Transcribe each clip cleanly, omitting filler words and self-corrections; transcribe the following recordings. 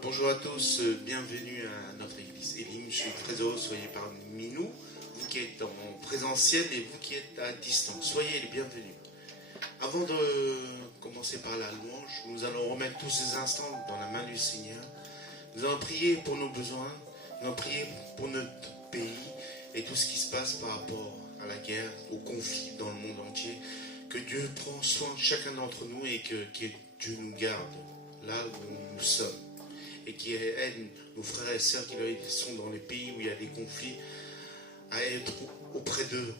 Bonjour à tous, bienvenue à notre église Elim. Je suis très heureux, soyez parmi nous, vous qui êtes en présentiel et vous qui êtes à distance. Soyez les bienvenus. Avant de commencer par la louange, nous allons remettre tous ces instants dans la main du Seigneur. Nous allons prier pour nos besoins, nous allons prier pour notre pays et tout ce qui se passe par rapport à la guerre, aux conflits dans le monde entier. Que Dieu prenne soin de chacun d'entre nous et que Dieu nous garde là où nous sommes. Et qui aide nos frères et sœurs qui sont dans les pays où il y a des conflits à être auprès d'eux,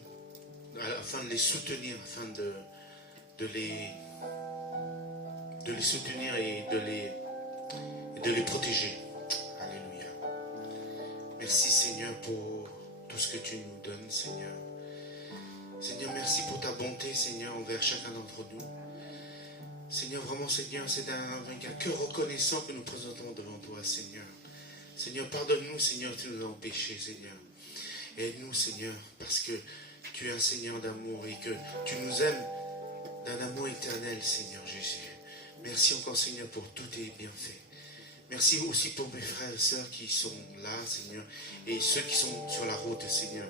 afin de les soutenir, afin de les soutenir et de les protéger. Alléluia. Merci Seigneur pour tout ce que tu nous donnes, Seigneur. Seigneur, merci pour ta bonté, Seigneur, envers chacun d'entre nous. Seigneur, vraiment, Seigneur, c'est avec un cœur reconnaissant que nous présentons devant toi, Seigneur. Seigneur, pardonne-nous, Seigneur, si nous avons péché, Seigneur. Aide-nous, Seigneur, parce que tu es un Seigneur d'amour et que tu nous aimes d'un amour éternel, Seigneur Jésus. Merci encore, Seigneur, pour tous tes bienfaits. Merci aussi pour mes frères et sœurs qui sont là, Seigneur, et ceux qui sont sur la route, Seigneur.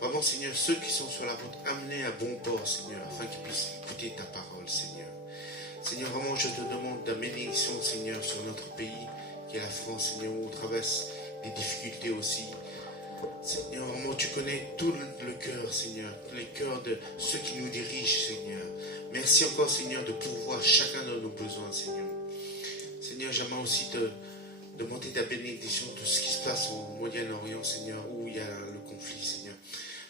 Vraiment, Seigneur, ceux qui sont sur la route, amenez à bon port, Seigneur, afin qu'ils puissent écouter ta parole, Seigneur. Seigneur, vraiment, je te demande ta bénédiction, Seigneur, sur notre pays, qui est la France, Seigneur, où on traverse des difficultés aussi. Seigneur, vraiment, tu connais tout le cœur, Seigneur, tous les cœurs de ceux qui nous dirigent, Seigneur. Merci encore, Seigneur, de pourvoir chacun de nos besoins, Seigneur. Seigneur, j'aimerais aussi te demander ta bénédiction de ce qui se passe au Moyen-Orient, Seigneur, où il y a le conflit, Seigneur.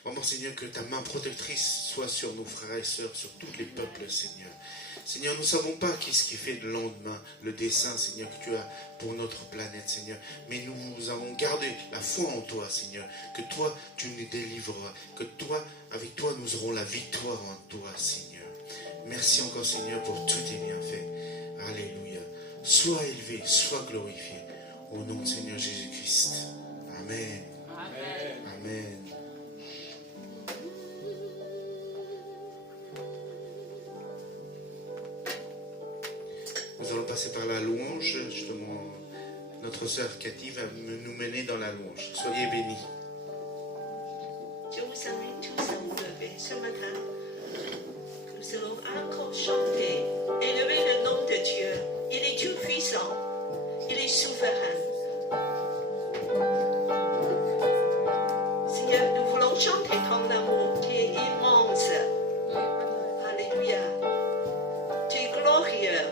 Vraiment, Seigneur, que ta main protectrice soit sur nos frères et sœurs, sur tous les peuples, Seigneur. Seigneur, nous ne savons pas qu'est-ce qui fait le lendemain, le dessein, Seigneur, que tu as pour notre planète, Seigneur. Mais nous avons gardé la foi en toi, Seigneur, que toi, tu nous délivreras, que toi, avec toi, nous aurons la victoire en toi, Seigneur. Merci encore, Seigneur, pour tous tes bienfaits. Alléluia. Sois élevé, sois glorifié, au nom de Seigneur Jésus-Christ. Amen. Amen. Amen. Nous allons passer par la louange. Justement, notre sœur Cathy va nous mener dans la louange. Soyez bénis. Nous allons encore chanter, élever le nom de Dieu. Il est tout puissant, il est souverain. Seigneur, nous voulons chanter ton amour qui est immense. Alléluia. Tu es glorieux.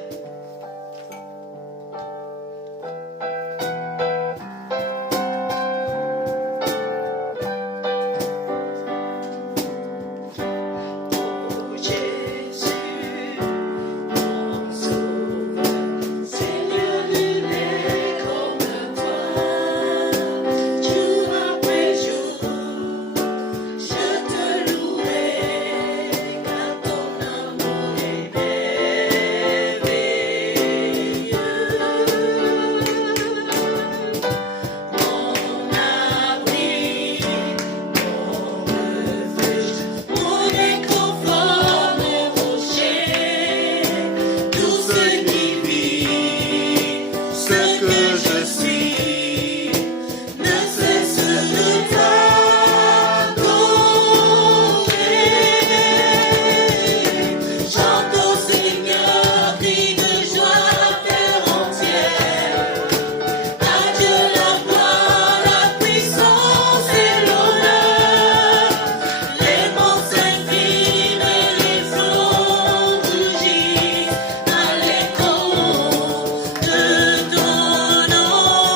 No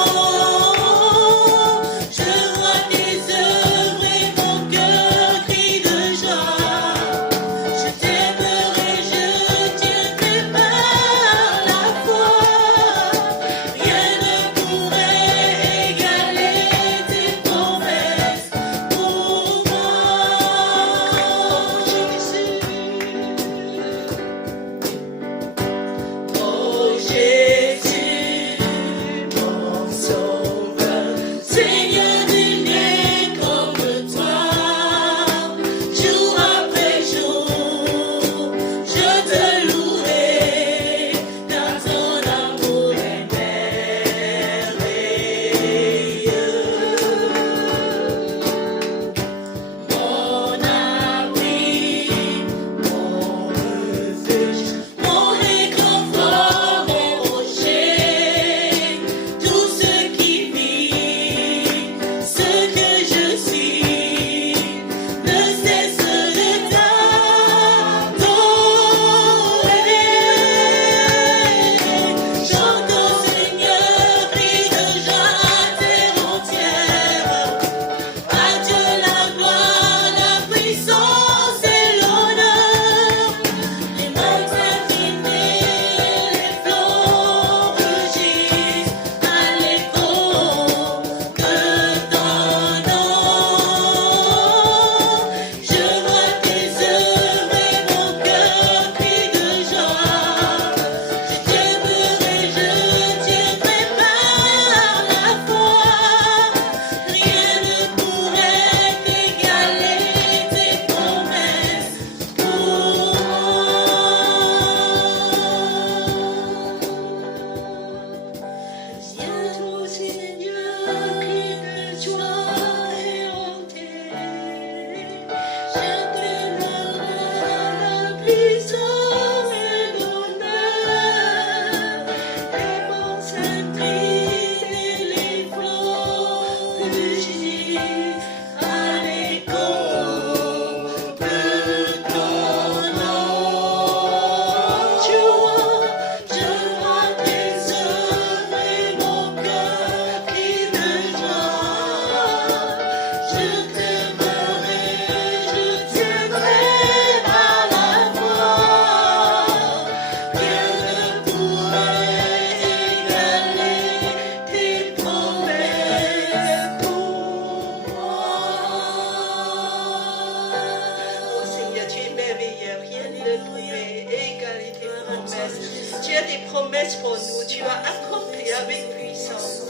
avec puissance.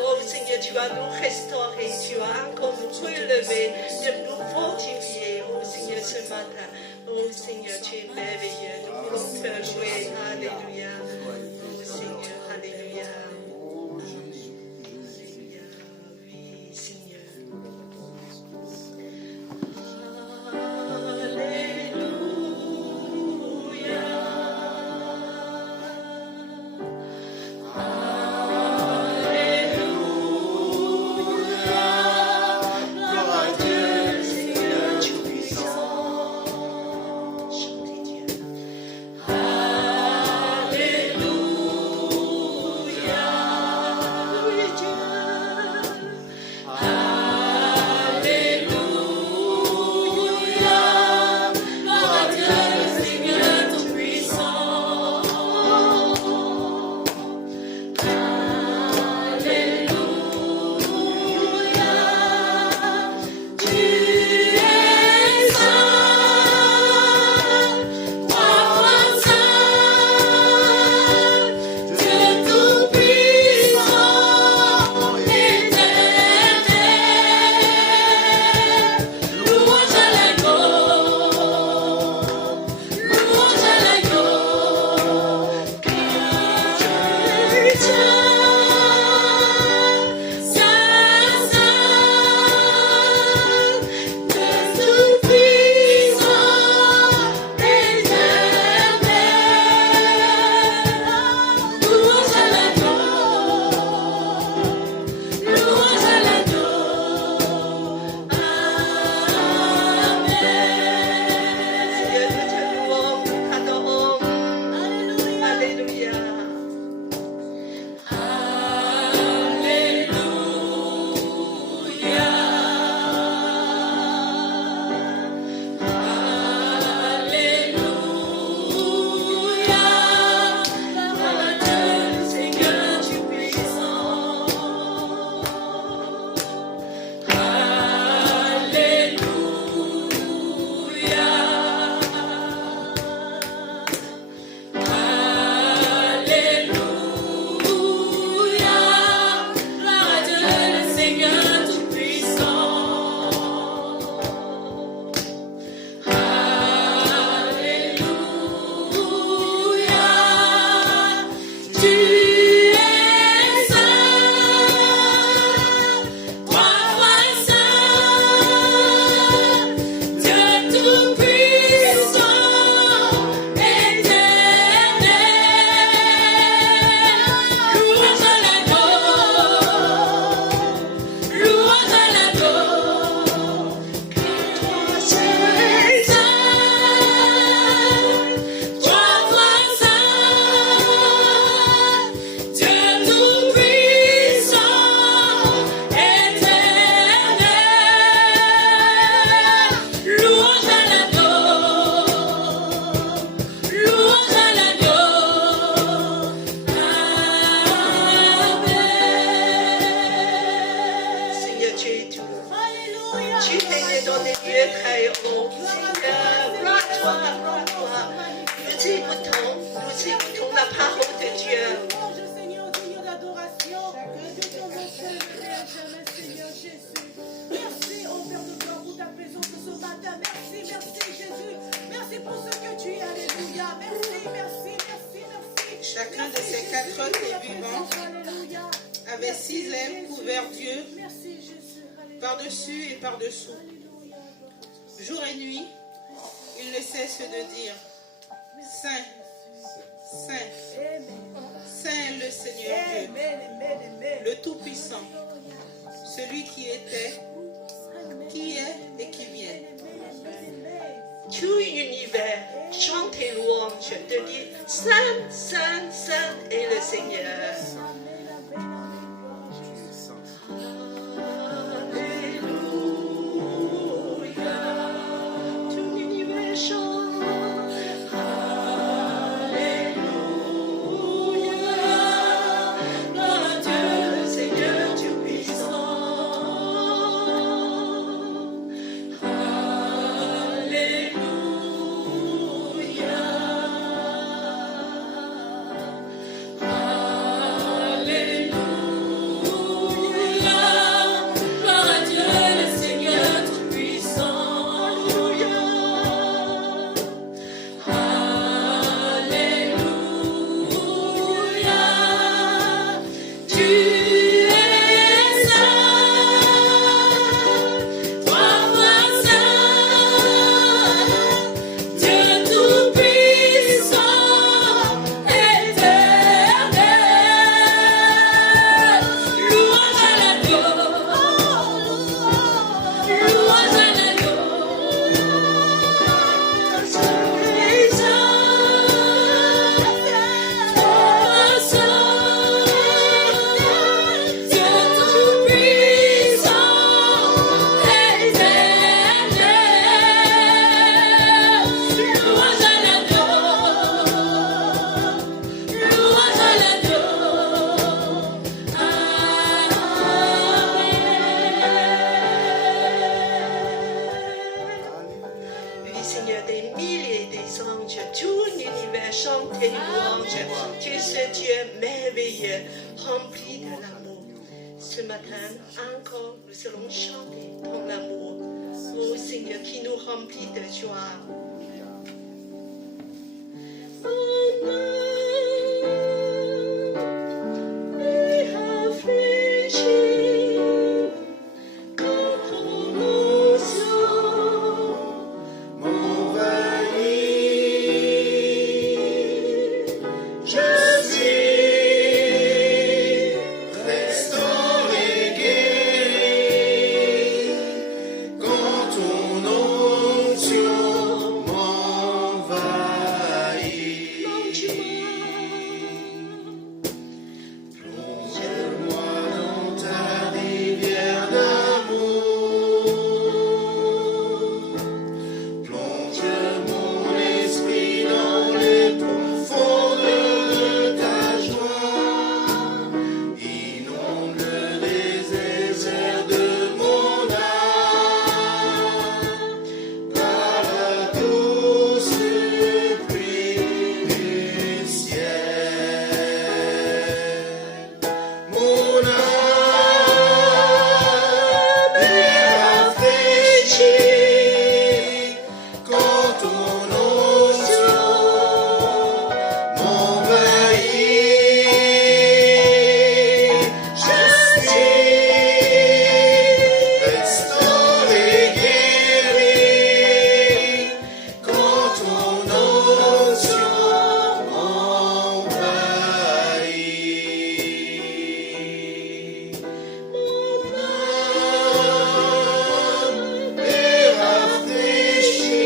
Oh Seigneur, tu vas nous restaurer, tu vas encore nous relever, nous fortifier, oh Seigneur, ce matin. Oh Seigneur, tu es merveilleux, nous voulons te louer, alléluia. Oh Seigneur, alléluia. Alléluia, oui Seigneur. Chacun de ces 4 êtres vivants avait 6 ailes couverts d'yeux par-dessus et par-dessous. Jour et nuit, il ne cesse de dire Saint, Saint, Saint est le Seigneur Dieu, le Tout-Puissant, celui qui était, qui est et qui vient. Tout l'univers chante tes louanges, te dit Saint, Saint, Saint est le Seigneur. rempli de l'amour. Ce matin, encore, nous allons chanter ton amour. Oh Seigneur, qui nous remplit de joie. Mon âme est affligée quand ton onction m'envahit. Je suis restauré, guéri quand ton onction m'envahit. Plonge-moi dans ta rivière d'amour. Plonge mon esprit dans les profondeurs de ta joie. Inonde le désert de mon âme par la douce pluie du ciel. Mon âme est rafraîchie quand ton onction m'envahit. Je suis restauré, guéri quand ton onction m'envahit. Mon âme est rafraîchie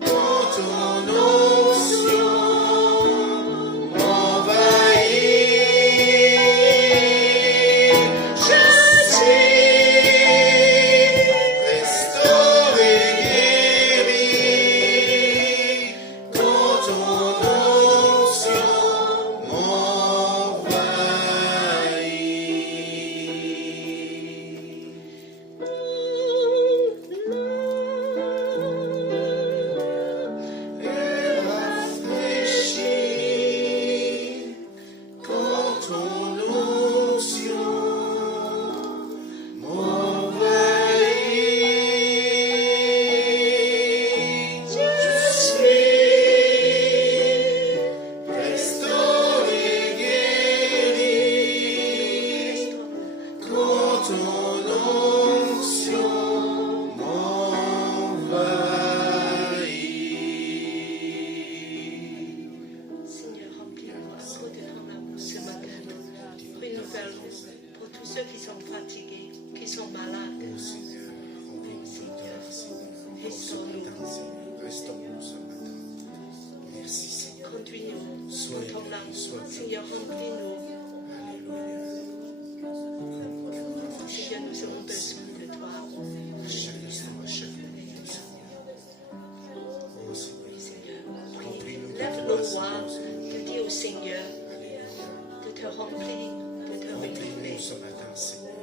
quand ton onction m'envahit. Je suis restauré, guéri quand ton onction m'envahit. Est rafraîchie quand ton onction m'envahit. Je suis restauré, guéri quand ton onction m'envahit. Seigneur, remplis-nous encore de ton amour ce matin. Renouvelle-nous pour tous ceux qui sont fatigués, qui sont malades. Oh Seigneur, remplis-nous de toi, Seigneur. Oh, ce Restaure-nous. matin, Seigneur. Restaure-nous ce matin. Merci, Seigneur. Conduis-nous Sois dans ton élevé, sois amour. béni. Seigneur, remplis-nous. Alléluia. Seigneur, nous avons besoin de toi. À chaque instant, à chaque minute, Seigneur. Oh Seigneur, Seigneur, remplis-nous de lève toi, nos voix, Seigneur. de dire au Seigneur Alléluia. de te remplir, de te Remplis-nous renouveler. ce matin, Seigneur.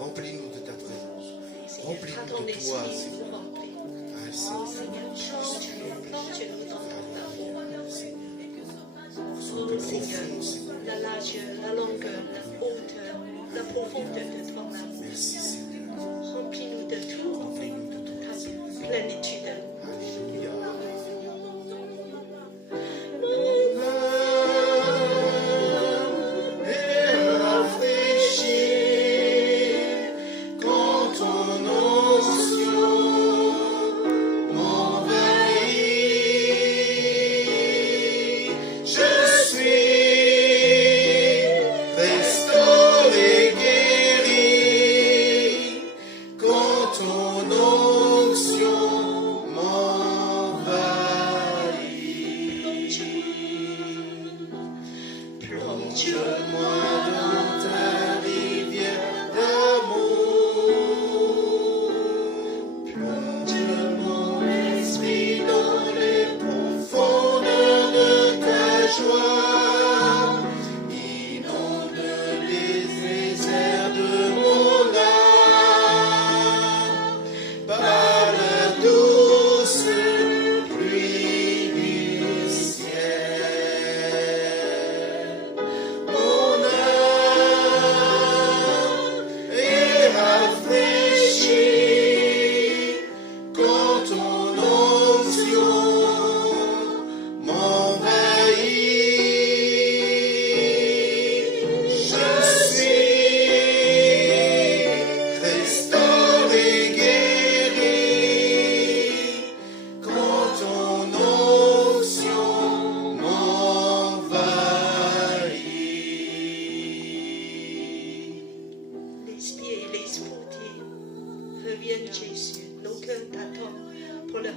Remplis-nous de ta présence. Seigneur, Remplis-nous par ton de toi, esprit, Seigneur. nous remplis. Ah, Oh Seigneur. Seigneur, plonge-nous dans ton amour. Seigneur. Sois Oh plus Seigneur, profond, Seigneur. la largeur, la longueur, la hauteur, la profondeur de ton amour. Merci, Seigneur. Remplis-nous de tout, Remplis-nous de toi, ta Seigneur. plénitude. Alléluia. Mon âme est rafraîchie quand ton onction m'envahit. Je suis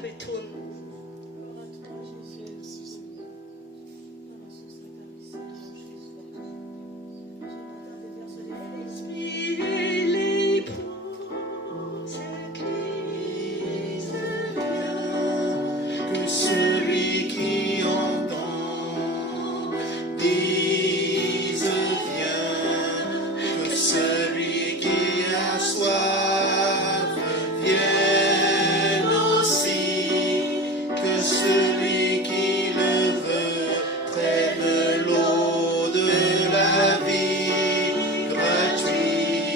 retourne. Celui qui entend dise viens, que celui qui a soif vienne aussi, que celui qui le veut prenne l'eau de la vie gratuitement.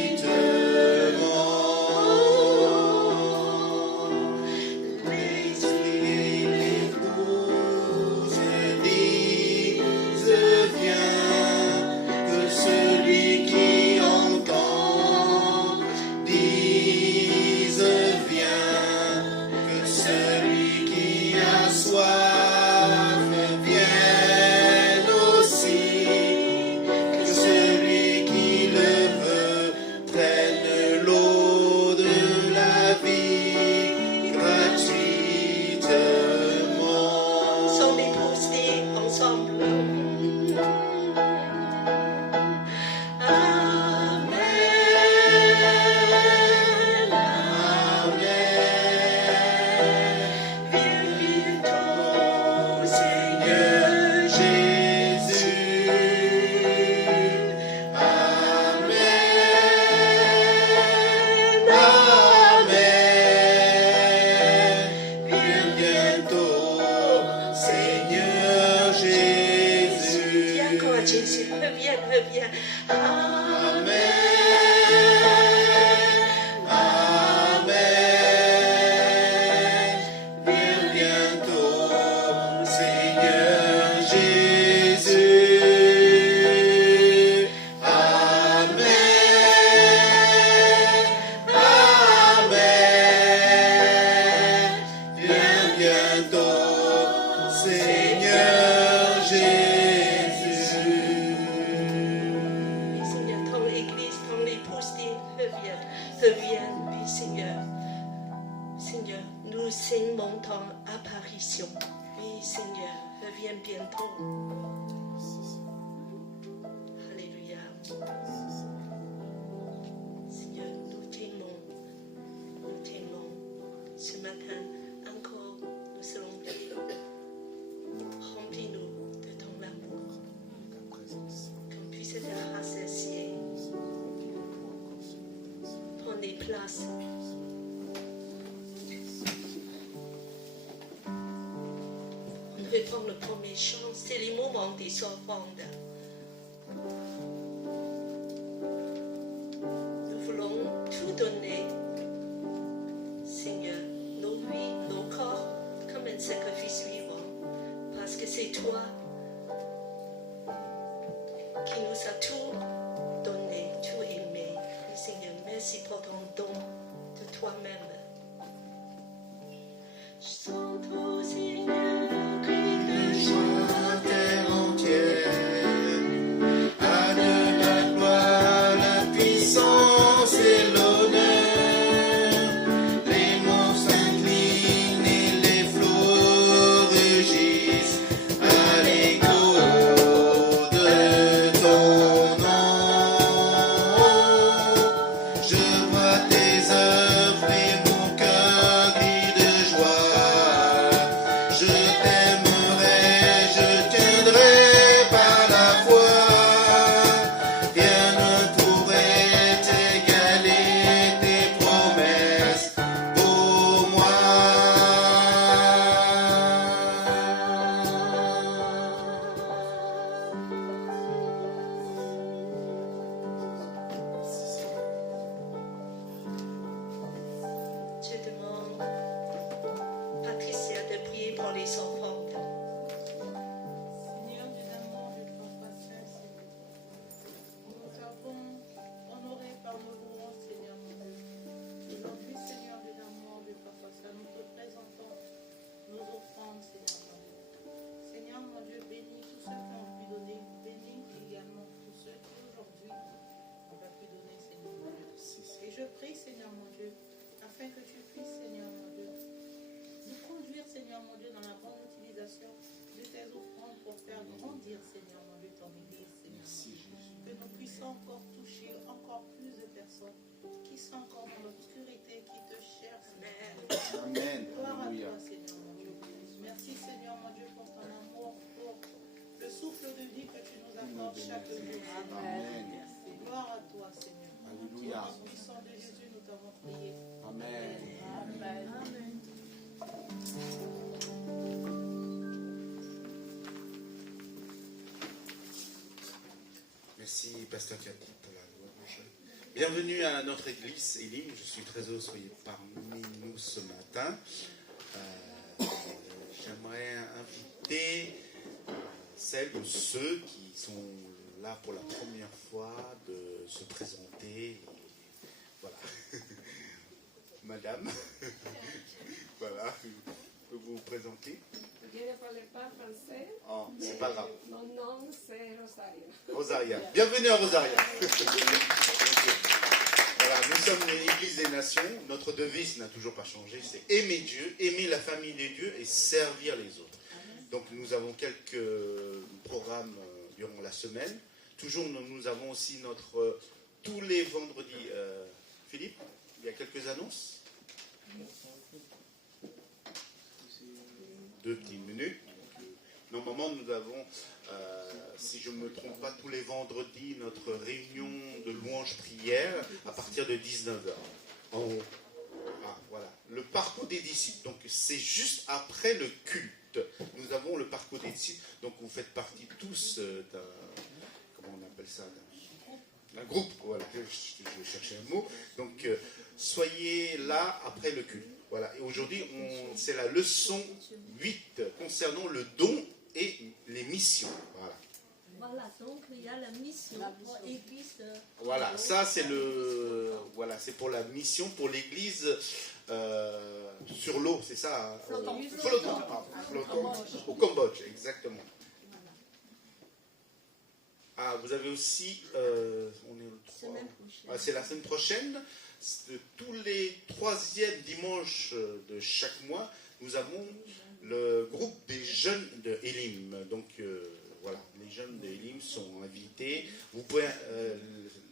Sans les poster ensemble. Amen. Viens bientôt, Seigneur Jésus. Amen. Viens bientôt, Seigneur Jésus. Dis encore à Jésus, reviens, reviens. Amen. Viens bientôt, Seigneur Jésus. Amen. Viens bientôt, Seigneur Jésus. Oui, Seigneur, ton Église, ton épouse dit, reviens, reviens, oui, Seigneur. Seigneur, nous saignons ton apparition. Oui, Seigneur, reviens bientôt. Alléluia. Seigneur, nous t'aimons. Nous t'aimons. Ce matin, encore, nous serons priés. Remplis-nous de ton amour. Qu'on puisse être rassasiés. Prenez place. On reprend le premier chant. C'est les moments des offrandes. Nous voulons tout donner. Seigneur, nos vies, nos corps, comme un sacrifice vivant, parce que c'est toi qui nous as tout donné, tout aimé. Et Seigneur, merci pour ton don de toi-même. Chante au Seigneur, crie de joie, terre entière, à de la gloire, la puissance et l'honneur. Les monts s'inclinent et les flots rugissent à l'écho de ton nom. Je vois tes œuvres et mon cœur crie de joie. Je t'aimerai, je tiendrai par la foi. Rien ne pourrait égaler tes promesses pour moi. Je demande Patricia de prier pour les enfants. Seigneur de l'amour, de ton patience, nous avons honoré par nos louanges, Seigneur mon Dieu. Aujourd'hui, Seigneur de l'amour, de ton patience, nous te présentons nos offrandes, Seigneur mon Dieu. Seigneur mon Dieu, bénis tous ceux qui ont pu donner, bénis également tous ceux qui aujourd'hui n'ont pas pu donner, Seigneur mon Dieu. Et je prie, Seigneur mon Dieu, afin que tu puisses, Seigneur mon Dieu, nous instruire, Seigneur mon Dieu, dans la bonne utilisation de tes offrandes pour faire grandir, Seigneur mon Dieu, ton Église, Seigneur. Merci Jésus. Que nous puissions encore toucher encore plus de personnes qui sont encore dans l'obscurité, qui te cherchent. Amen. Gloire à Alléluia. toi, Seigneur mon Dieu. Merci, Seigneur mon Dieu, pour ton amour, pour le souffle de vie que tu nous accordes chaque jour. Amen. Gloire à toi, Seigneur. Alléluia. Au nom puissant de Jésus, nous t'avons prié. Amen. Amen. Merci, Pasteur Cathy, pour la louange. Bienvenue à notre église, Elim. Je suis très heureux que vous soyez parmi nous ce matin. J'aimerais inviter celles ou ceux qui sont là pour la première fois de se présenter. Voilà. Madame, voilà, vous vous présenter. Je ne parle pas français. Oh, c'est pas grave. Mon nom, c'est Rosario. Rosaria. Bienvenue à Rosaria. Voilà, nous sommes l'Église des Nations. Notre devise n'a toujours pas changé. C'est aimer Dieu, aimer la famille des dieux et servir les autres. Donc nous avons quelques programmes durant la semaine. Toujours, nous avons aussi notre... tous les vendredis... Philippe, il y a quelques annonces. 2 petites minutes. Normalement, nous avons, si je ne me trompe pas, tous les vendredis, notre réunion de louange-prière à partir de 19h. En haut. Ah, voilà. Le parcours des disciples. Donc, c'est juste après le culte. Nous avons le parcours des disciples. Donc, vous faites partie tous d'un... Comment on appelle ça ? Un groupe. Voilà. Je cherchais un mot. Donc, soyez là après le culte. Voilà. Et aujourd'hui, c'est la leçon 8 concernant le don et les missions. Voilà. Voilà, donc il y a la mission pour l'église. Voilà, ça c'est c'est pour la mission pour l'église sur l'eau, c'est ça hein? Flottant, au Cambodge, exactement. Ah, vous avez aussi, on est le 3. Semaine prochaine. Ah, c'est la semaine prochaine. Tous les 3e dimanches de chaque mois, nous avons le groupe des jeunes de Elim. Donc voilà, les jeunes de Elim sont invités. Vous pouvez,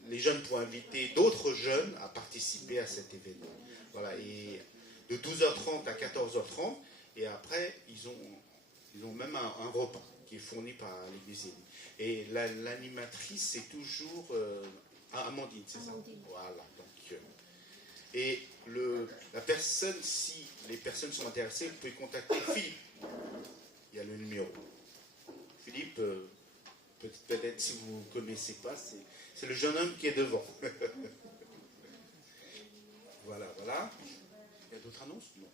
les jeunes pourront inviter d'autres jeunes à participer à cet événement. Voilà, et de 12h30 à 14h30. Et après, ils ont même un repas qui est fourni par l'église Elim. Et l'animatrice, c'est toujours Amandine, c'est ça? Voilà, donc... et la personne, si les personnes sont intéressées, vous pouvez contacter Philippe. Il y a le numéro. Philippe, peut-être si vous ne connaissez pas, c'est le jeune homme qui est devant. Voilà. Il y a d'autres annonces? Non.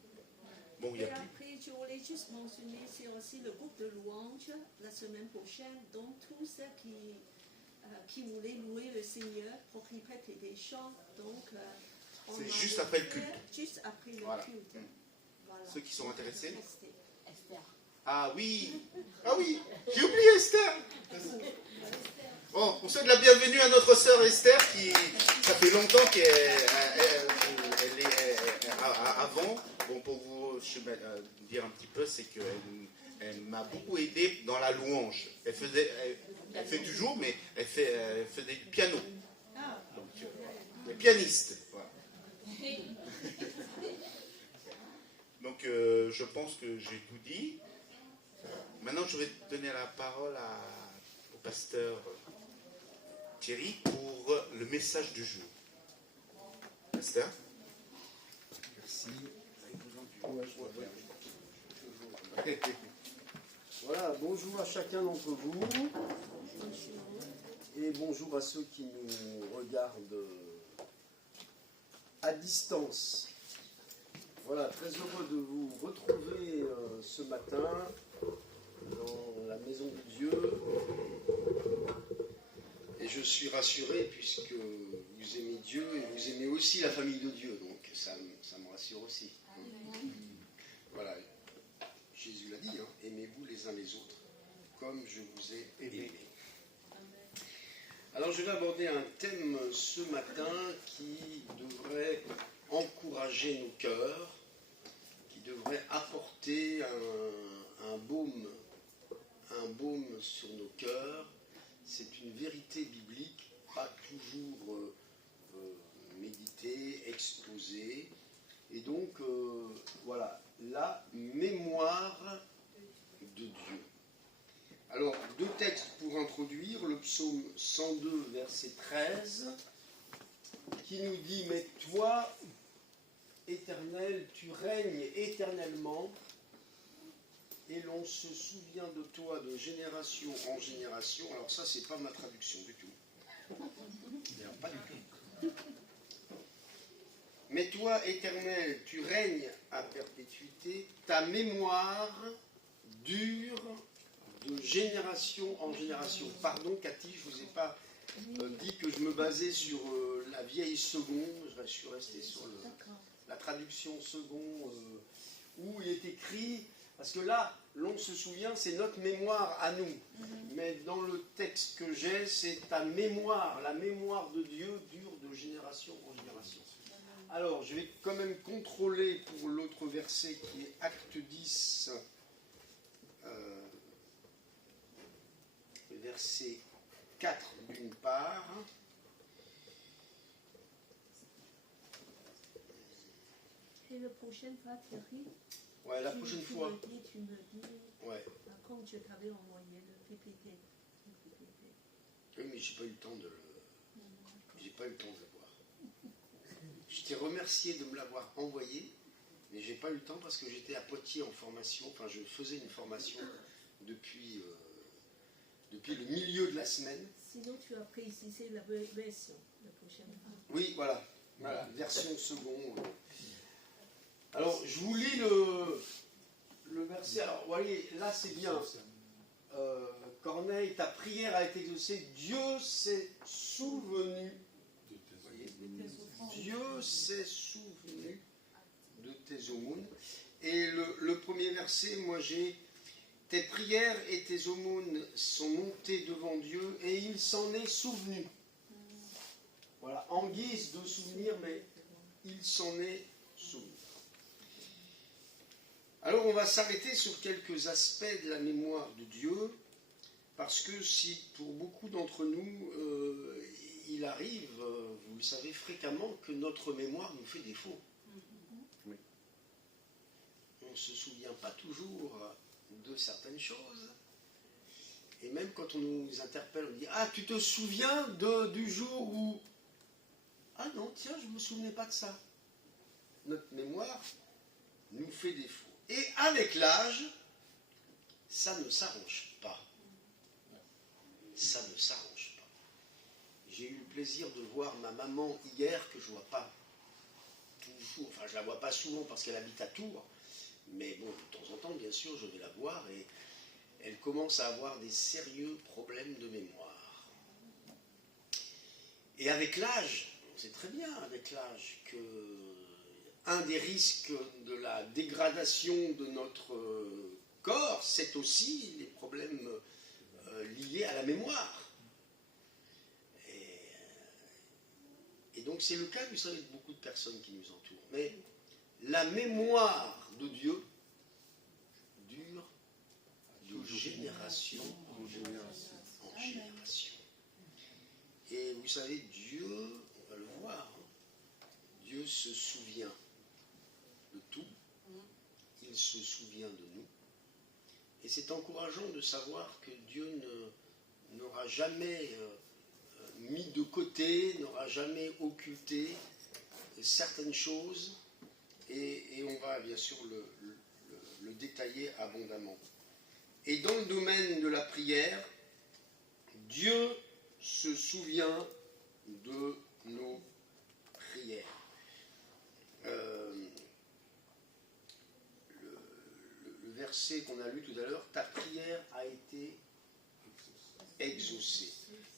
Bon, il y Et a plus. après, je voulais juste mentionner, c'est aussi le groupe de louange la semaine prochaine. Donc, tous ceux qui voulaient louer le Seigneur pour répéter des chants. Donc, C'est juste après le culte. Juste après le Voilà. culte. Voilà. Ceux qui sont intéressés? Esther. Ah oui, j'ai oublié Esther. Bon, on souhaite la bienvenue à notre sœur Esther qui, ça fait longtemps qu'elle est avant. Bon, pour vous dire un petit peu, c'est qu'elle m'a beaucoup aidé dans la louange. Elle fait toujours, mais elle faisait du piano. Donc, elle est pianiste. Voilà. Donc, je pense que j'ai tout dit. Maintenant, je vais donner la parole au pasteur Thierry pour le message du jour. Pasteur. Merci. Voilà, bonjour à chacun d'entre vous. Et bonjour à ceux qui nous regardent à distance. Voilà, très heureux de vous retrouver ce matin dans la maison de Dieu. Et je suis rassuré puisque vous aimez Dieu et vous aimez aussi la famille de Dieu. Donc ça me rassure aussi. Voilà, Jésus l'a dit, hein, aimez-vous les uns les autres comme je vous ai aimé. Alors je vais aborder un thème ce matin qui devrait encourager nos cœurs, qui devrait apporter un baume sur nos cœurs. C'est une vérité biblique, pas toujours méditée, exposée. Et donc, voilà, la mémoire de Dieu. Alors, deux textes pour introduire, le psaume 102, verset 13, qui nous dit « Mais toi, Éternel, tu règnes éternellement, et l'on se souvient de toi de génération en génération. » Alors ça, c'est pas ma traduction du tout. D'ailleurs, pas du tout. « Mais toi, Éternel, tu règnes à perpétuité, ta mémoire dure de génération en génération. » Pardon, Cathy, je ne vous ai pas dit que je me basais sur la vieille seconde. Je suis resté sur la traduction seconde où il est écrit, parce que là, l'on se souvient, c'est notre mémoire à nous. Mais dans le texte que j'ai, c'est ta mémoire. La mémoire de Dieu dure de génération en génération. Alors, je vais quand même contrôler pour l'autre verset qui est Acte 10, verset 4 d'une part. Et la prochaine fois, Thierry, Ouais, la prochaine fois. Tu me dis Ouais. quand je t'avais envoyé le PPT. Oui, mais j'ai pas eu le temps de j'ai pas eu le temps de le voir. Je t'ai remercié de me l'avoir envoyé, mais j'ai pas eu le temps parce que j'étais à Poitiers en formation. Enfin, je faisais une formation depuis le milieu de la semaine. Sinon, tu as précisé la version la prochaine fois. Oui, voilà, version seconde. Alors, je vous lis le verset. Alors, vous voyez, là, c'est bien. Corneille, ta prière a été exaucée. Dieu s'est souvenu. Dieu s'est souvenu de tes aumônes. Et le premier verset, moi j'ai « Tes prières et tes aumônes sont montées devant Dieu et il s'en est souvenu. » Voilà, en guise de souvenir, mais il s'en est souvenu. Alors on va s'arrêter sur quelques aspects de la mémoire de Dieu, parce que si pour beaucoup d'entre nous, il arrive, vous le savez fréquemment, que notre mémoire nous fait défaut. Oui. On ne se souvient pas toujours de certaines choses. Et même quand on nous interpelle, on dit « Ah, tu te souviens du jour où... » « Ah non, tiens, je ne me souvenais pas de ça. » Notre mémoire nous fait défaut. Et avec l'âge, ça ne s'arrange pas. Ça ne s'arrange pas. J'ai eu le plaisir de voir ma maman hier, que je ne vois pas toujours, enfin je ne la vois pas souvent parce qu'elle habite à Tours, mais bon, de temps en temps, bien sûr, je vais la voir et elle commence à avoir des sérieux problèmes de mémoire. Et avec l'âge, on sait très bien avec l'âge que un des risques de la dégradation de notre corps, c'est aussi les problèmes liés à la mémoire. Et donc c'est le cas, vous savez, de beaucoup de personnes qui nous entourent. Mais la mémoire de Dieu dure de génération en génération. Et vous savez, Dieu, on va le voir, Dieu se souvient de tout, il se souvient de nous, et c'est encourageant de savoir que Dieu n'aura jamais mis de côté, n'aura jamais occulté certaines choses, et on va bien sûr le détailler abondamment. Et dans le domaine de la prière, Dieu se souvient de nos prières. Le verset qu'on a lu tout à l'heure, ta prière a été exaucée.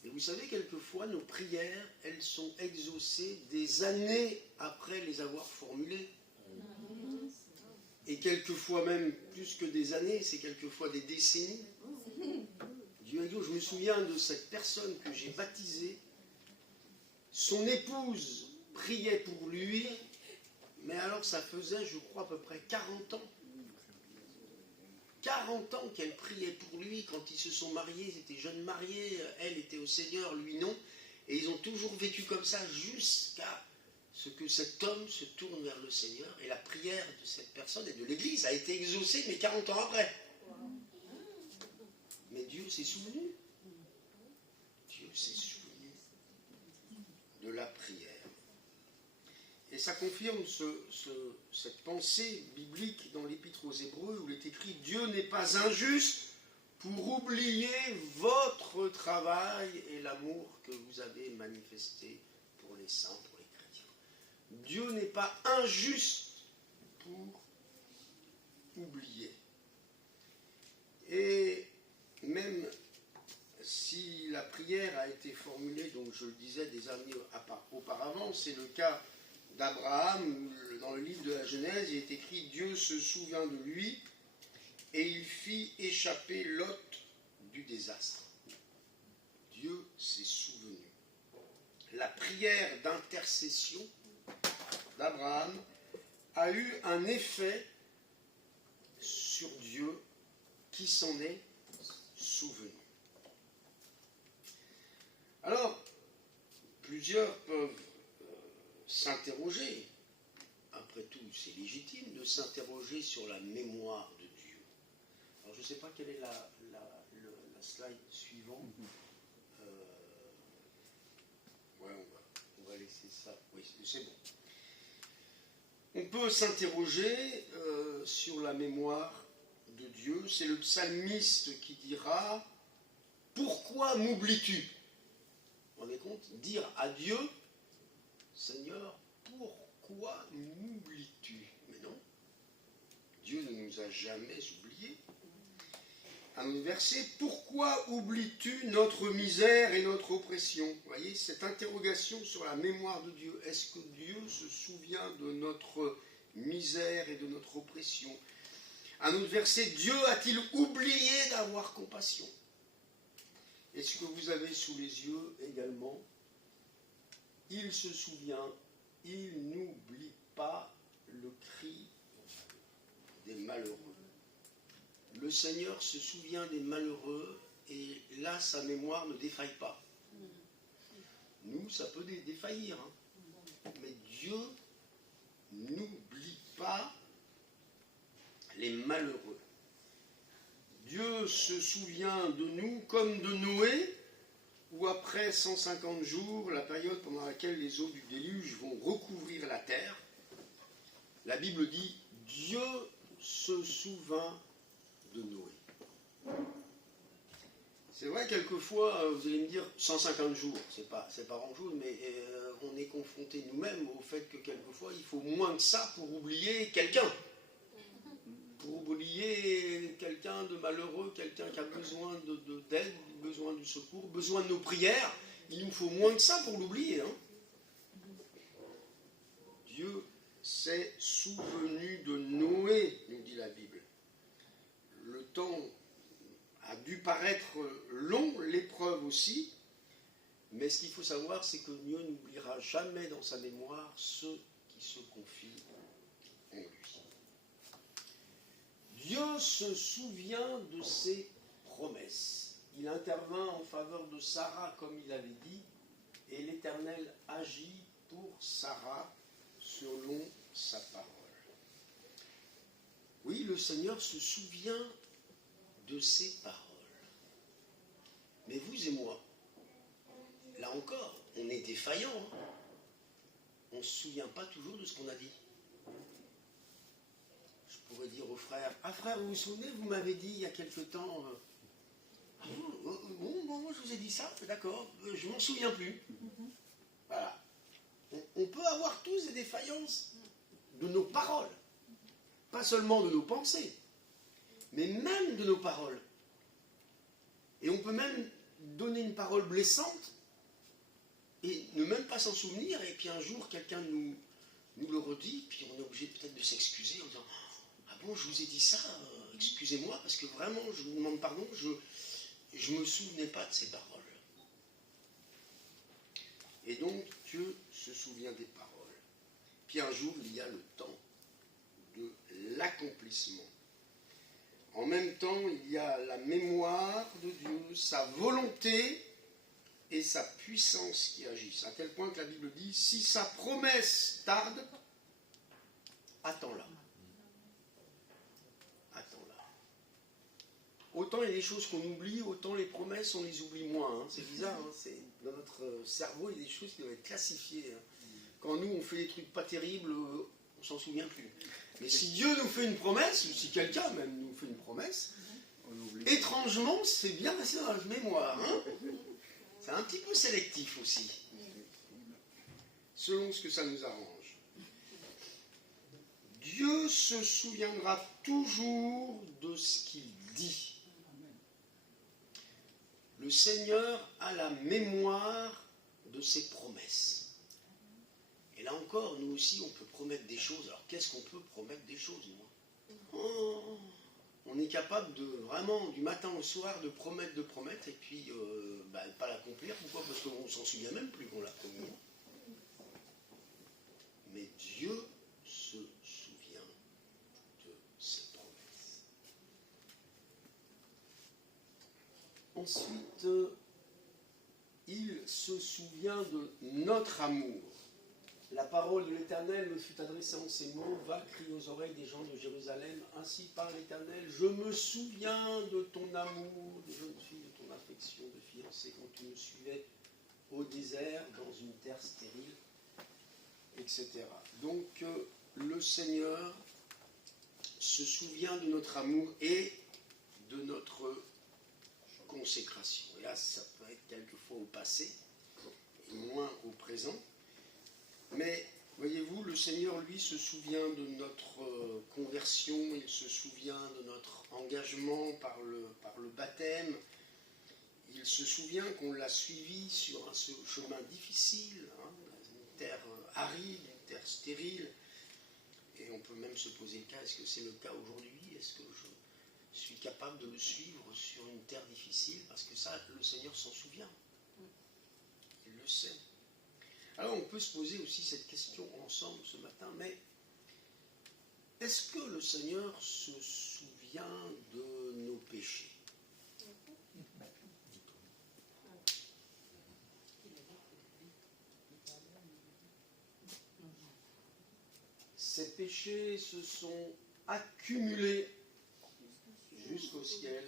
Et vous savez, quelquefois, nos prières, elles sont exaucées des années après les avoir formulées. Et quelquefois même, plus que des années, c'est quelquefois des décennies. Dieu a dit, je me souviens de cette personne que j'ai baptisée. Son épouse priait pour lui, Mais alors ça faisait, je crois, à peu près 40 ans. 40 ans qu'elle priait pour lui quand ils se sont mariés, ils étaient jeunes mariés, elle était au Seigneur, lui non. Et ils ont toujours vécu comme ça jusqu'à ce que cet homme se tourne vers le Seigneur. Et la prière de cette personne et de l'Église a été exaucée, mais 40 ans après. Mais Dieu s'est souvenu. Dieu s'est souvenu de la prière. Et ça confirme cette pensée biblique dans l'Épître aux Hébreux où il est écrit « Dieu n'est pas injuste pour oublier votre travail et l'amour que vous avez manifesté pour les saints, pour les chrétiens. » Dieu n'est pas injuste pour oublier. Et même si la prière a été formulée, donc je le disais, des années auparavant, c'est le cas d'Abraham, dans le livre de la Genèse, il est écrit « Dieu se souvint de lui et il fit échapper Lot du désastre. » Dieu s'est souvenu. La prière d'intercession d'Abraham a eu un effet sur Dieu qui s'en est souvenu. Alors, plusieurs peuvent s'interroger, après tout c'est légitime de s'interroger sur la mémoire de Dieu. Alors je ne sais pas quelle est la slide suivante. Ouais, on va laisser ça. Oui, c'est bon. On peut s'interroger sur la mémoire de Dieu. C'est le psalmiste qui dira « Pourquoi m'oublies-tu » Vous vous rendez compte ? Dire à Dieu « Seigneur, pourquoi m'oublies-tu » Mais non, Dieu ne nous a jamais oubliés. Un autre verset, « Pourquoi oublies-tu notre misère et notre oppression » Vous voyez, cette interrogation sur la mémoire de Dieu. Est-ce que Dieu se souvient de notre misère et de notre oppression? Un autre verset, « Dieu a-t-il oublié d'avoir compassion » Et ce que vous avez sous les yeux également, il se souvient, il n'oublie pas le cri des malheureux. Le Seigneur se souvient des malheureux et là, sa mémoire ne défaille pas. Nous, ça peut défaillir, hein. Mais Dieu n'oublie pas les malheureux. Dieu se souvient de nous comme de Noé, où après 150 jours, la période pendant laquelle les eaux du déluge vont recouvrir la terre, la Bible dit « Dieu se souvint de Noé ». C'est vrai, quelquefois, vous allez me dire 150 jours, c'est pas grand-chose, mais on est confronté nous-mêmes au fait que quelquefois, il faut moins que ça pour oublier quelqu'un. Pour oublier quelqu'un de malheureux, quelqu'un qui a besoin d'aide, besoin du secours, besoin de nos prières, il nous faut moins que ça pour l'oublier. Hein. Dieu s'est souvenu de Noé, nous dit la Bible. Le temps a dû paraître long, l'épreuve aussi, mais ce qu'il faut savoir, c'est que Dieu n'oubliera jamais dans sa mémoire ceux qui se confient en lui. Dieu se souvient de ses promesses. Il intervint en faveur de Sarah, comme il avait dit, et l'Éternel agit pour Sarah selon sa parole. Oui, le Seigneur se souvient de ses paroles. Mais vous et moi, là encore, on est défaillants. Hein. On ne se souvient pas toujours de ce qu'on a dit. Je pourrais dire aux frères, « Ah frère, vous vous souvenez, vous m'avez dit il y a quelque temps, bon, je vous ai dit ça, d'accord, je ne m'en souviens plus. » Voilà. On peut avoir tous des défaillances de nos paroles. Pas seulement de nos pensées, mais même de nos paroles. Et on peut même donner une parole blessante et ne même pas s'en souvenir, et puis un jour, quelqu'un nous le redit, puis on est obligé peut-être de s'excuser en disant « Ah bon, je vous ai dit ça, excusez-moi, parce que vraiment, je vous demande pardon, je ne me souvenais pas de ces paroles. » Et donc, Dieu se souvient des paroles. puis un jour, il y a le temps de l'accomplissement. En même temps, il y a la mémoire de Dieu, sa volonté et sa puissance qui agissent. À tel point que la Bible dit, si sa promesse tarde, attends-la. Attends-la. Autant il y a des choses qu'on oublie, autant les promesses, on les oublie moins. Hein. C'est bizarre, hein. Dans notre cerveau, il y a des choses qui doivent être classifiées. Hein. Quand nous, on fait des trucs pas terribles, on s'en souvient plus. Mais si Dieu nous fait une promesse, ou si quelqu'un même nous fait une promesse, étrangement, c'est bien resté dans la mémoire. Hein. C'est un petit peu sélectif aussi, selon ce que ça nous arrange. Dieu se souviendra toujours de ce qu'il dit. Le Seigneur a la mémoire de ses promesses. Et là encore, nous aussi, on peut promettre des choses. Alors, qu'est-ce qu'on peut promettre des choses, moi ? On est capable de, vraiment, du matin au soir, de promettre, et puis, pas l'accomplir. Pourquoi ? Parce qu'on ne s'en souvient même plus qu'on l'a promis. Mais Dieu se souvient de ses promesses. Ensuite, il se souvient de notre amour. La parole de l'Éternel me fut adressée en ces mots, va crier aux oreilles des gens de Jérusalem, ainsi parle l'Éternel, je me souviens de ton amour, de jeune fille, de ton affection de fiancée, quand tu me suivais au désert, dans une terre stérile, etc. Donc, le Seigneur se souvient de notre amour et de notre consécration. Et là, ça peut être quelquefois au passé, et moins au présent. Mais, voyez-vous, le Seigneur, lui, se souvient de notre conversion, il se souvient de notre engagement par le baptême, il se souvient qu'on l'a suivi sur un chemin difficile, hein, une terre aride, une terre stérile, et on peut même se poser le cas, est-ce que c'est le cas aujourd'hui ? Est-ce que je suis capable de le suivre sur une terre difficile ? Parce que ça, le Seigneur s'en souvient, il le sait. Alors on peut se poser aussi cette question ensemble ce matin, mais est-ce que le Seigneur se souvient de nos péchés ? Ces péchés se sont accumulés jusqu'au ciel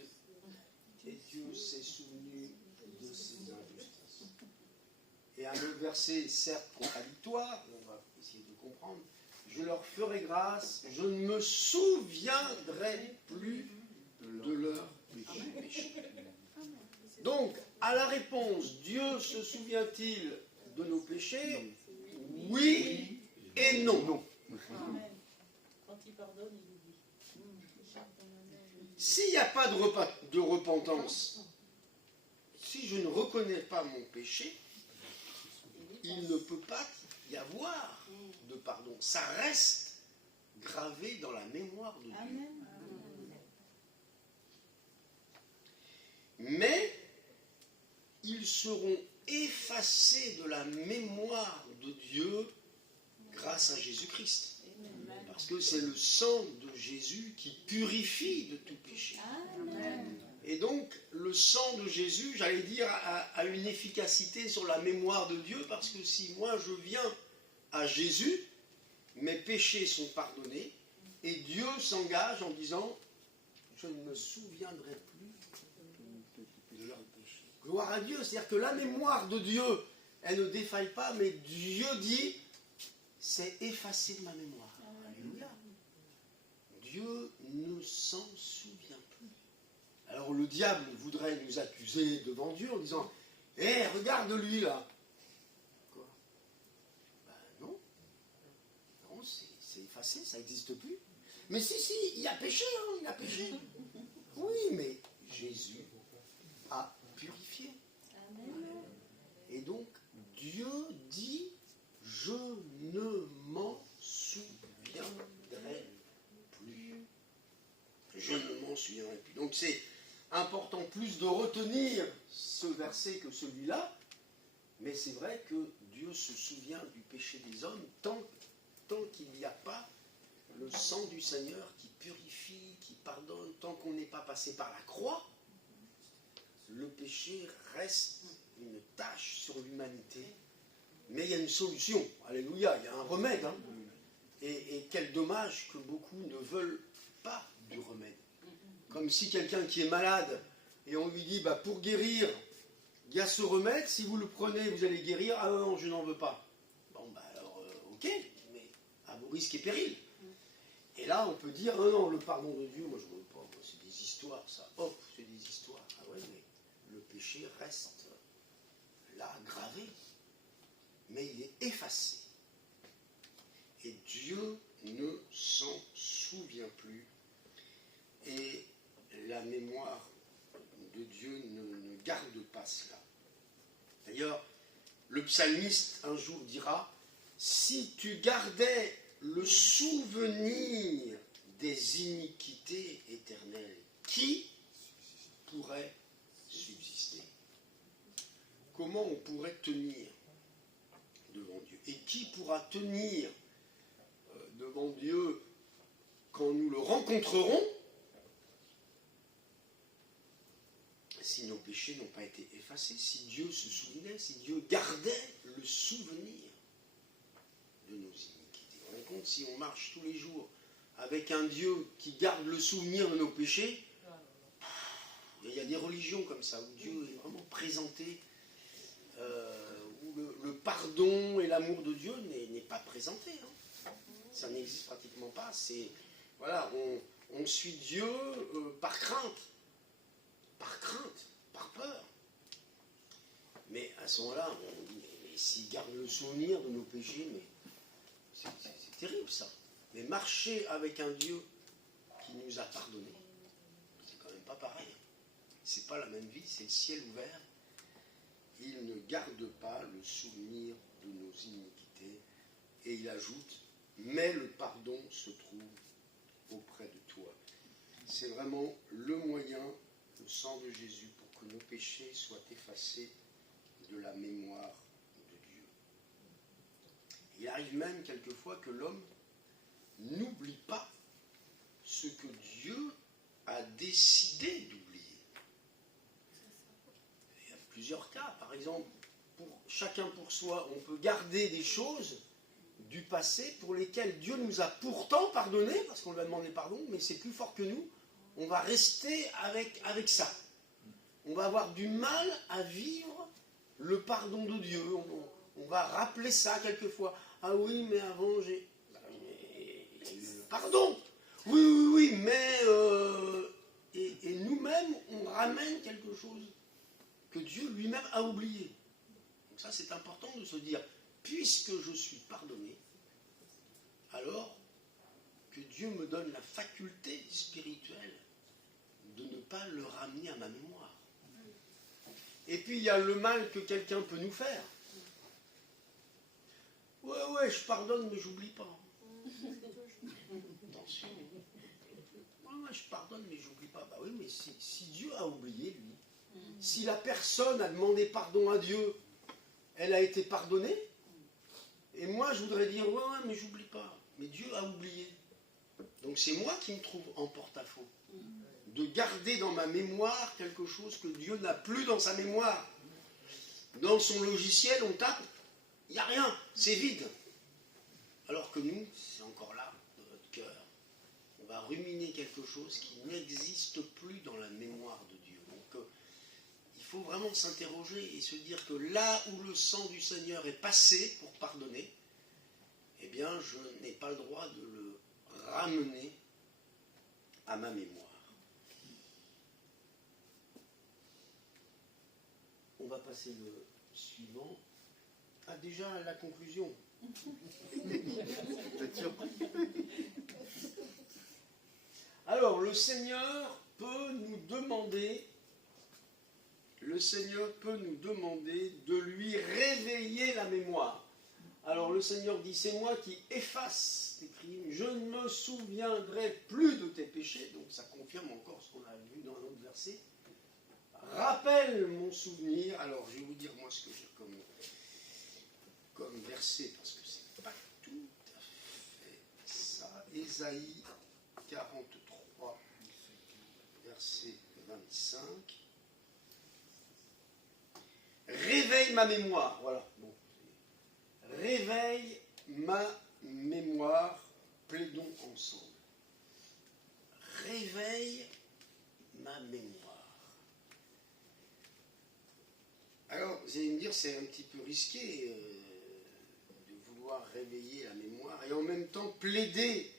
et Dieu s'est souvenu de ses injustices. Et un autre verset, certes contradictoire, on va essayer de comprendre, je leur ferai grâce, je ne me souviendrai plus de leurs péchés. Donc, à la réponse, Dieu se souvient-il de nos péchés ? Oui et non. Quand il pardonne, il oublie. S'il n'y a pas de repentance, si je ne reconnais pas mon péché, il ne peut pas y avoir de pardon. Ça reste gravé dans la mémoire de Dieu. Amen. Mais ils seront effacés de la mémoire de Dieu grâce à Jésus-Christ. Parce que c'est le sang de Jésus qui purifie de tout péché. Amen. Et donc, le sang de Jésus, j'allais dire, a une efficacité sur la mémoire de Dieu, parce que si moi je viens à Jésus, mes péchés sont pardonnés, et Dieu s'engage en disant, je ne me souviendrai plus de leurs péchés. Gloire à Dieu, c'est-à-dire que la mémoire de Dieu, elle ne défaille pas, mais Dieu dit, c'est effacé de ma mémoire. Alléluia. Dieu ne s'en souvient plus. Alors le diable voudrait nous accuser devant Dieu en disant « Hé, regarde lui là !» Quoi ? Ben non. Non, c'est effacé, ça n'existe plus. Mais si, il a péché, hein, il a péché. Oui, mais Jésus a purifié. Et donc, Dieu dit « Je ne m'en souviendrai plus. » Je ne m'en souviendrai plus. Donc c'est important plus de retenir ce verset que celui-là, mais c'est vrai que Dieu se souvient du péché des hommes tant tant qu'il n'y a pas le sang du Seigneur qui purifie, qui pardonne, tant qu'on n'est pas passé par la croix, le péché reste une tâche sur l'humanité. Mais il y a une solution, alléluia, il y a un remède. Hein. Et quel dommage que beaucoup ne veulent pas du remède. Comme si quelqu'un qui est malade, et on lui dit, pour guérir, il y a ce remède, si vous le prenez, vous allez guérir. Ah non, je n'en veux pas. Bon, alors, ok, mais à vos risques et périls. Et là, on peut dire, ah non, le pardon de Dieu, moi je ne veux pas, c'est des histoires, ça. Oh, c'est des histoires. Ah ouais, mais le péché reste là, gravé. Mais il est effacé. Et Dieu ne s'en souvient plus. Et la mémoire de Dieu ne garde pas cela. D'ailleurs, le psalmiste un jour dira, si tu gardais le souvenir des iniquités éternelles, qui pourrait subsister? Comment on pourrait tenir devant Dieu? Et qui pourra tenir devant Dieu quand nous le rencontrerons si nos péchés n'ont pas été effacés, si Dieu se souvenait, si Dieu gardait le souvenir de nos iniquités? Vous vous rendez compte, si on marche tous les jours avec un Dieu qui garde le souvenir de nos péchés, il y a des religions comme ça, où Dieu est vraiment présenté, où le pardon et l'amour de Dieu n'est pas présenté. Hein. Ça n'existe pratiquement pas. C'est, voilà, on suit Dieu par crainte, par peur. Mais à ce moment-là, on dit, mais s'il garde le souvenir de nos péchés, mais c'est terrible ça. Mais marcher avec un Dieu qui nous a pardonné, c'est quand même pas pareil. C'est pas la même vie, c'est le ciel ouvert. Il ne garde pas le souvenir de nos iniquités. Et il ajoute, mais le pardon se trouve auprès de toi. C'est vraiment le moyen, le sang de Jésus, pour que nos péchés soient effacés de la mémoire de Dieu. Il arrive même quelquefois que l'homme n'oublie pas ce que Dieu a décidé d'oublier. Il y a plusieurs cas. Par exemple, pour chacun pour soi, on peut garder des choses du passé pour lesquelles Dieu nous a pourtant pardonné, parce qu'on lui a demandé pardon, mais c'est plus fort que nous. On va rester avec ça. On va avoir du mal à vivre le pardon de Dieu. On va rappeler ça quelquefois. Ah oui, mais avant j'ai pardon. Oui, mais et nous-mêmes, on ramène quelque chose que Dieu lui-même a oublié. Donc ça, c'est important de se dire, puisque je suis pardonné, alors que Dieu me donne la faculté spirituelle de ne pas le ramener à ma mémoire. Et puis, il y a le mal que quelqu'un peut nous faire. Ouais, je pardonne, mais j'oublie pas. Attention. Ouais, je pardonne, mais j'oublie pas. Bah oui, mais si Dieu a oublié, lui, si la personne a demandé pardon à Dieu, elle a été pardonnée, et moi, je voudrais dire, ouais, mais j'oublie pas. Mais Dieu a oublié. Donc, c'est moi qui me trouve en porte-à-faux. De garder dans ma mémoire quelque chose que Dieu n'a plus dans sa mémoire. Dans son logiciel, on tape, il n'y a rien, c'est vide. Alors que nous, c'est encore là, dans notre cœur. On va ruminer quelque chose qui n'existe plus dans la mémoire de Dieu. Donc, il faut vraiment s'interroger et se dire que là où le sang du Seigneur est passé pour pardonner, eh bien, je n'ai pas le droit de le ramener à ma mémoire. On va passer le suivant. Ah, déjà la conclusion. Alors, le Seigneur peut nous demander de lui réveiller la mémoire. Alors, le Seigneur dit, c'est moi qui efface tes crimes, je ne me souviendrai plus de tes péchés. Donc, ça confirme encore ce qu'on a vu dans un autre verset. Rappelle mon souvenir. Alors, je vais vous dire moi ce que j'ai comme verset, parce que c'est pas tout à Ésaïe 43, verset 25. Réveille ma mémoire, voilà. Bon. Réveille ma mémoire, plaidons ensemble. Réveille ma mémoire. Alors, vous allez me dire, c'est un petit peu risqué de vouloir réveiller la mémoire et en même temps plaider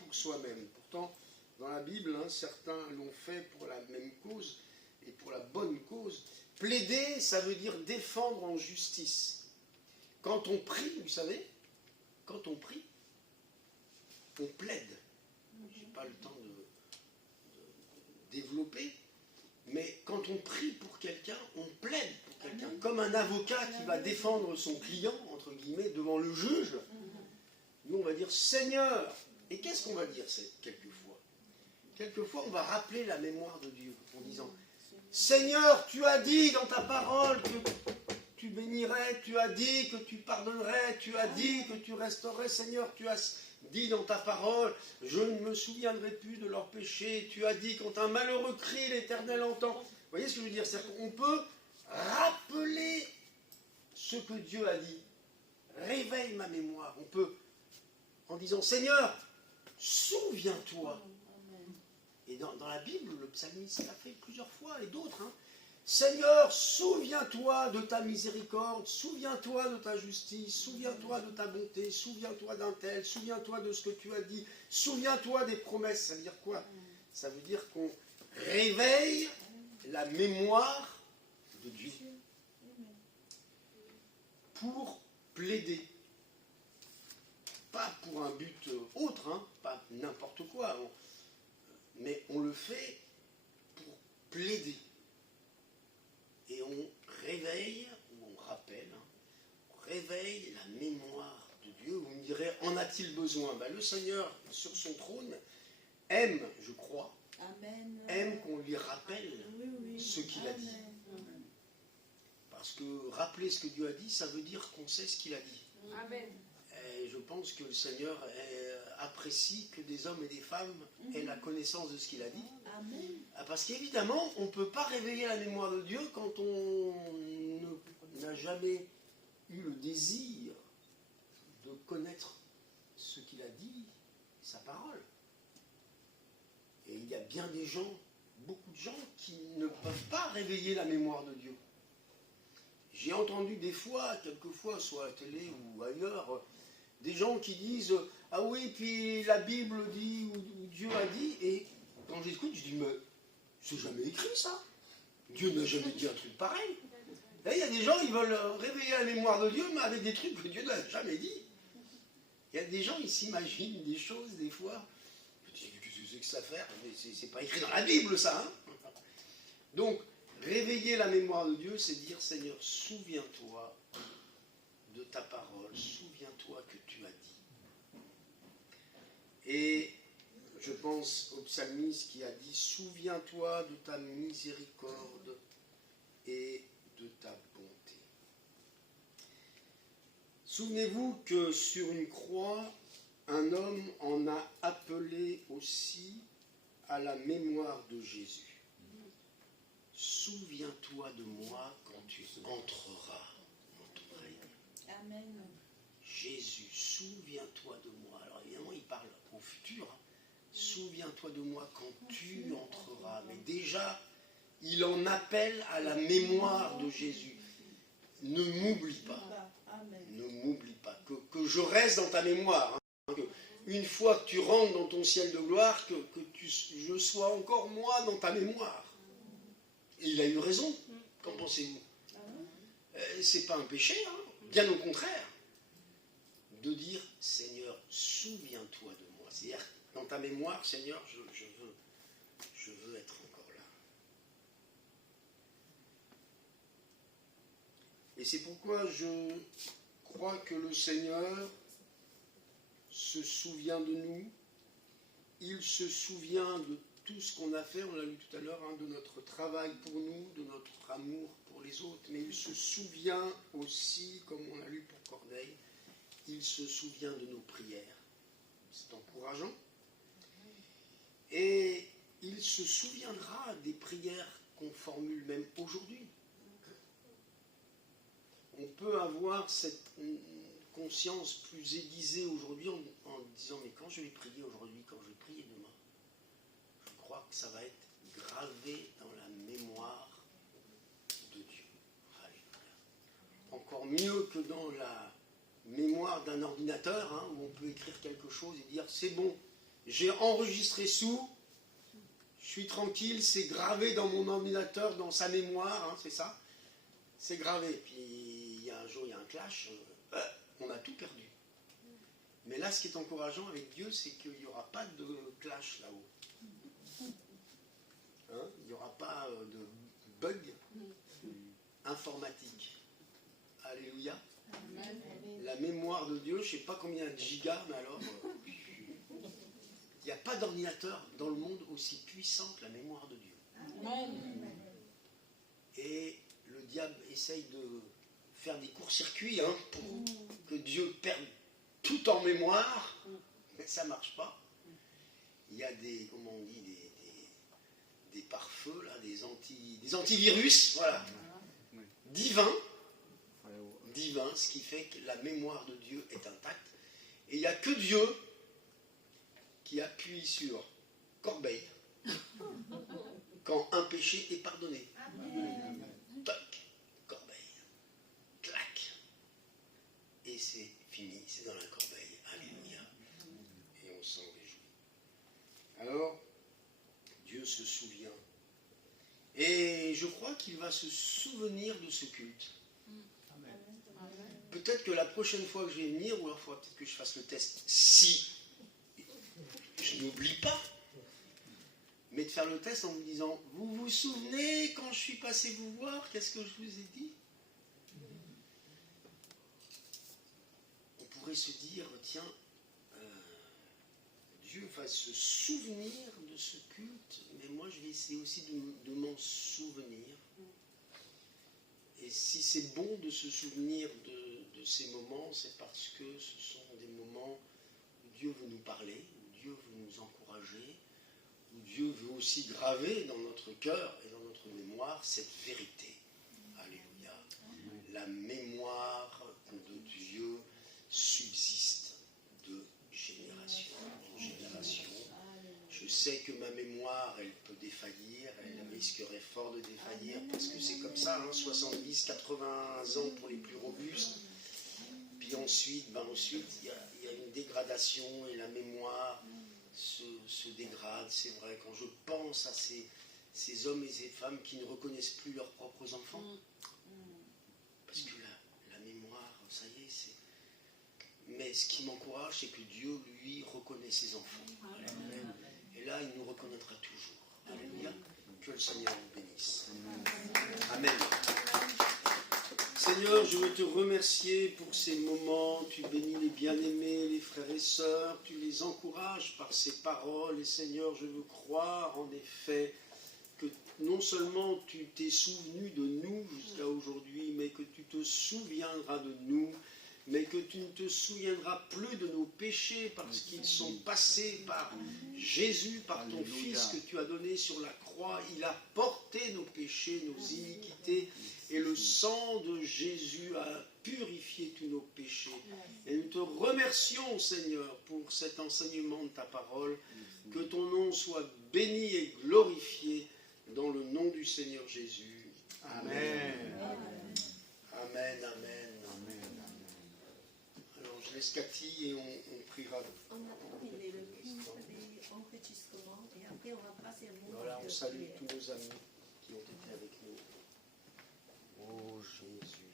pour soi-même. Pourtant, dans la Bible, certains l'ont fait pour la même cause et pour la bonne cause. Plaider, ça veut dire défendre en justice. Quand on prie, vous savez, quand on prie, on plaide. Je n'ai pas le temps de développer, mais quand on prie pour quelqu'un, on plaide pour quelqu'un. Comme un avocat qui va défendre son client, entre guillemets, devant le juge. Nous, on va dire Seigneur. Et qu'est-ce qu'on va dire quelquefois? Quelquefois, on va rappeler la mémoire de Dieu en disant Seigneur, tu as dit dans ta parole que tu bénirais, tu as dit que tu pardonnerais, tu as dit que tu restaurerais. Seigneur, tu as dit dans ta parole, je ne me souviendrai plus de leurs péchés. Tu as dit, quand un malheureux crie, l'Éternel entend. Vous voyez ce que je veux dire? C'est qu'on peut rappeler ce que Dieu a dit. Réveille ma mémoire. On peut, en disant, Seigneur, souviens-toi. Et dans la Bible, le psalmiste l'a fait plusieurs fois, et d'autres. Seigneur, souviens-toi de ta miséricorde, souviens-toi de ta justice, souviens-toi de ta bonté, souviens-toi d'un tel, souviens-toi de ce que tu as dit, souviens-toi des promesses. Ça veut dire quoi? Ça veut dire qu'on réveille la mémoire de Dieu pour plaider. Pas pour un but autre, pas n'importe quoi, mais on le fait pour plaider. Et on réveille, ou on rappelle, on réveille la mémoire de Dieu. Vous me direz, en a-t-il besoin? Le Seigneur, sur son trône, aime, je crois, aime qu'on lui rappelle ce qu'il a dit. Parce que rappeler ce que Dieu a dit, ça veut dire qu'on sait ce qu'il a dit. Amen. Et je pense que le Seigneur apprécie que des hommes et des femmes aient la connaissance de ce qu'il a dit. Parce qu'évidemment, on ne peut pas réveiller la mémoire de Dieu quand on n'a jamais eu le désir de connaître ce qu'il a dit, sa parole. Et il y a bien des gens, beaucoup de gens, qui ne peuvent pas réveiller la mémoire de Dieu. J'ai entendu des fois, quelquefois, soit à la télé ou ailleurs, des gens qui disent « Ah oui, puis la Bible dit, ou Dieu a dit », et quand j'écoute, je dis « Mais c'est jamais écrit ça. Dieu n'a jamais dit un truc pareil. » Là, il y a des gens, ils veulent réveiller la mémoire de Dieu, mais avec des trucs que Dieu n'a jamais dit. Il y a des gens, ils s'imaginent des choses, des fois. Je dis « Qu'est-ce que c'est que ça faire ?» Mais c'est pas écrit dans la Bible, ça. Donc, réveiller la mémoire de Dieu, c'est dire, Seigneur, souviens-toi de ta parole, souviens-toi que tu as dit. Et je pense au psalmiste qui a dit, souviens-toi de ta miséricorde et de ta bonté. Souvenez-vous que sur une croix, un homme en a appelé aussi à la mémoire de Jésus. Souviens-toi de moi quand tu entreras dans ton règne. Amen. Jésus, souviens-toi de moi. Alors évidemment, il parle au futur. Souviens-toi de moi quand tu entreras. Mais déjà, il en appelle à la mémoire de Jésus. Ne m'oublie pas. Ne m'oublie pas. Que je reste dans ta mémoire. Une fois que tu rentres dans ton ciel de gloire, que je sois encore moi dans ta mémoire. Et il a eu raison, qu'en pensez-vous? C'est pas un péché, bien au contraire, de dire Seigneur, souviens-toi de moi. C'est-à-dire, dans ta mémoire, Seigneur, je veux être encore là. Et c'est pourquoi je crois que le Seigneur se souvient de nous, il se souvient de tout ce qu'on a fait, on l'a lu tout à l'heure, de notre travail pour nous, de notre amour pour les autres, mais il se souvient aussi, comme on l'a lu pour Corneille, il se souvient de nos prières. c'est encourageant. Et il se souviendra des prières qu'on formule même aujourd'hui. On peut avoir cette conscience plus aiguisée aujourd'hui en disant mais quand je vais prier aujourd'hui, quand je vais prier demain, je crois que ça va être gravé dans la mémoire de Dieu. Alléluia. Encore mieux que dans la mémoire d'un ordinateur, hein, où on peut écrire quelque chose et dire c'est bon, j'ai enregistré sous, je suis tranquille, c'est gravé dans mon ordinateur, dans sa mémoire, hein, c'est ça, c'est gravé. Puis il y a un jour, il y a un clash, on a tout perdu. Mais là, ce qui est encourageant avec Dieu, c'est qu'il n'y aura pas de clash là-haut. Hein, il n'y aura pas de bug informatique. Alléluia. Amen. La mémoire de Dieu, je ne sais pas combien de gigas, mais alors, il n'y a pas d'ordinateur dans le monde aussi puissant que la mémoire de Dieu. Amen. Et le diable essaye de faire des courts-circuits pour que Dieu perde tout en mémoire, mais ça ne marche pas. Il y a des, comment on dit, des pare-feux, là, des antivirus, voilà, divins, ce qui fait que la mémoire de Dieu est intacte. Et il n'y a que Dieu qui appuie sur corbeille quand un péché est pardonné. Toc, corbeille, clac, et c'est fini, c'est dans la corbeille. Alléluia. Et on s'en réjouit. Alors, Dieu se souvient. Et je crois qu'il va se souvenir de ce culte. Peut-être que la prochaine fois que je vais venir, ou alors il faudra peut-être que je fasse le test, si je n'oublie pas, mais de faire le test en vous disant, vous vous souvenez quand je suis passé vous voir, qu'est-ce que je vous ai dit? On pourrait se dire, tiens, Dieu va se souvenir de ce culte, mais moi je vais essayer aussi de m'en souvenir. Et si c'est bon de se souvenir de ces moments, c'est parce que ce sont des moments où Dieu veut nous parler, où Dieu veut nous encourager, où Dieu veut aussi graver dans notre cœur et dans notre mémoire cette vérité. Alléluia. La mémoire de Dieu subsiste de génération en génération. Je sais que ma mémoire, elle peut défaillir, elle risquerait fort de défaillir, parce que c'est comme ça, 70, 80 ans pour les plus robustes. Puis ensuite, il y a une dégradation et la mémoire se dégrade, c'est vrai. Quand je pense à ces hommes et ces femmes qui ne reconnaissent plus leurs propres enfants, parce que la mémoire, ça y est, c'est... Mais ce qui m'encourage, c'est que Dieu, lui, reconnaît ses enfants. Amen. Et là, il nous reconnaîtra toujours. Alléluia. Que le Seigneur nous bénisse. Amen. Seigneur, je veux te remercier pour ces moments. Tu bénis les bien-aimés, les frères et sœurs. Tu les encourages par ces paroles. Et Seigneur, je veux croire en effet que non seulement tu t'es souvenu de nous jusqu'à aujourd'hui, mais que tu te souviendras de nous, mais que tu ne te souviendras plus de nos péchés parce qu'ils sont passés par Jésus, par ton Fils que tu as donné sur la croix. Il a porté nos péchés, nos iniquités, et le sang de Jésus a purifié tous nos péchés. Et nous te remercions, Seigneur, pour cet enseignement de ta parole. Que ton nom soit béni et glorifié dans le nom du Seigneur Jésus. Amen. Amen, amen. Je laisse Cathy et on priera. On a terminé le culte d'enregistrement et après on va passer au moment Voilà, de on salue prière. tous nos amis qui ont été avec nous. Oh Jésus.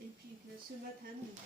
Et puis ce matin, nous